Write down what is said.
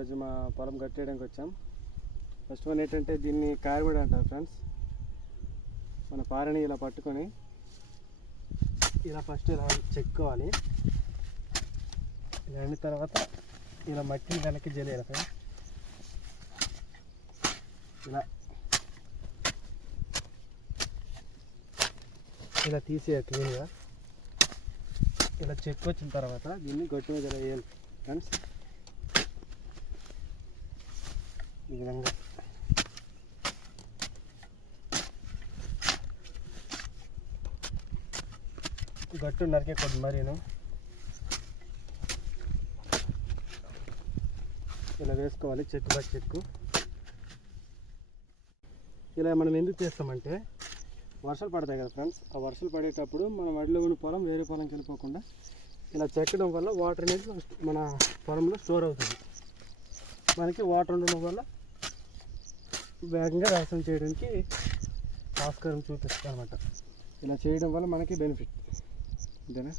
ఈరోజు మా పొలం కట్టేయడానికి వచ్చాం. ఫస్ట్ వన్ ఏంటంటే దీన్ని కాయబడి అంటారు ఫ్రెండ్స్. మన పారని ఇలా పట్టుకొని ఇలా ఫస్ట్ ఇలా చెక్కుకోవాలి. ఇలా అయిన తర్వాత ఇలా మట్టిని వెనక్కి జల్లేయాలి ఫ్రెండ్స్. ఇలా తీసేయాలి క్లీన్గా. ఇలా చెక్కు వచ్చిన తర్వాత దీన్ని గట్టి మీద ఇలా వేయాలి ఫ్రెండ్స్. ఈ విధంగా గట్టు నరికే కొద్ది మరీను ఇలా వేసుకోవాలి చెక్కు బై చెక్కు. ఇలా మనం ఎందుకు చేస్తామంటే వర్షాలు పడతాయి కదా ఫ్రెండ్స్. ఆ వర్షాలు పడేటప్పుడు మన వడిలో ఉన్న పొలం వేరే పొలంకి వెళ్ళిపోకుండా ఇలా చెక్కడం వల్ల వాటర్ అనేది మన పొలంలో స్టోర్ అవుతుంది. మనకి వాటర్ ఉండడం వల్ల వేగంగా వ్యవసాయం చేయడానికి ఆస్కారం చూపిస్తుంది అనమాట. ఇలా చేయడం వల్ల మనకి బెనిఫిట్. అంతేనా?